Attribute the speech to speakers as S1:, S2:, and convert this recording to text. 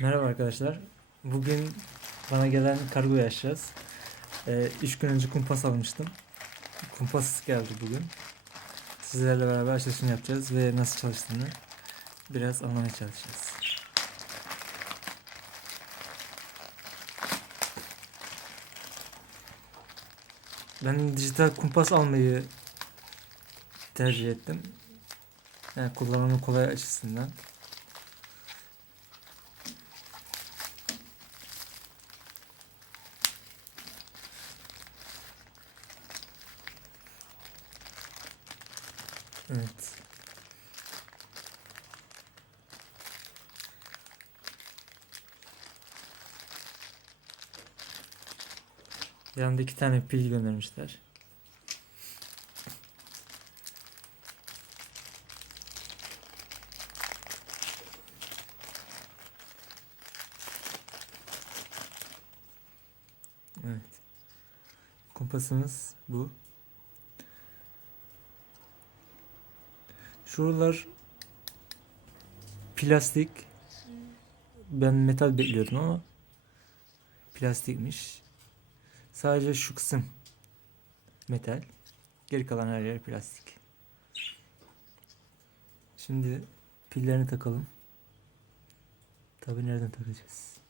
S1: Merhaba arkadaşlar. Bugün bana gelen kargoyu açacağız. Ee, üç gün önce kumpas almıştım. Kumpas geldi bugün. Sizlerle beraber açılışını yapacağız ve nasıl çalıştığını biraz anlamaya çalışacağız. Ben dijital kumpas almayı tercih ettim. Yani kullanımı kolay açısından. Evet. Yanında iki tane pil göndermişler. Evet. Kompasımız bu. Şuralar plastik. Ben metal bekliyordum ama plastikmiş. Sadece şu kısım metal. Geri kalan her yer plastik. Şimdi pillerini takalım. Tabi nereden takacağız?